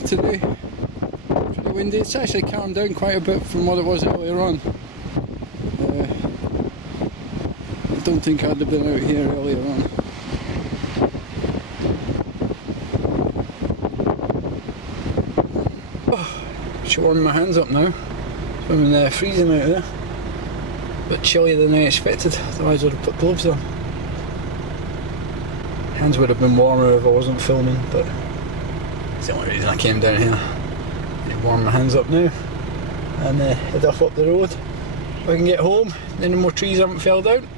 summer today. Pretty windy. It's actually calmed down quite a bit from what it was earlier on. I don't think I'd have been out here earlier on. Oh, should warm my hands up now. It's been freezing out there. A bit chillier than I expected, otherwise I would have put gloves on. Hands would have been warmer if I wasn't filming, but it's the only reason I came down here. I need to warm my hands up now and head off up the road. If I can get home, any more trees haven't fell down.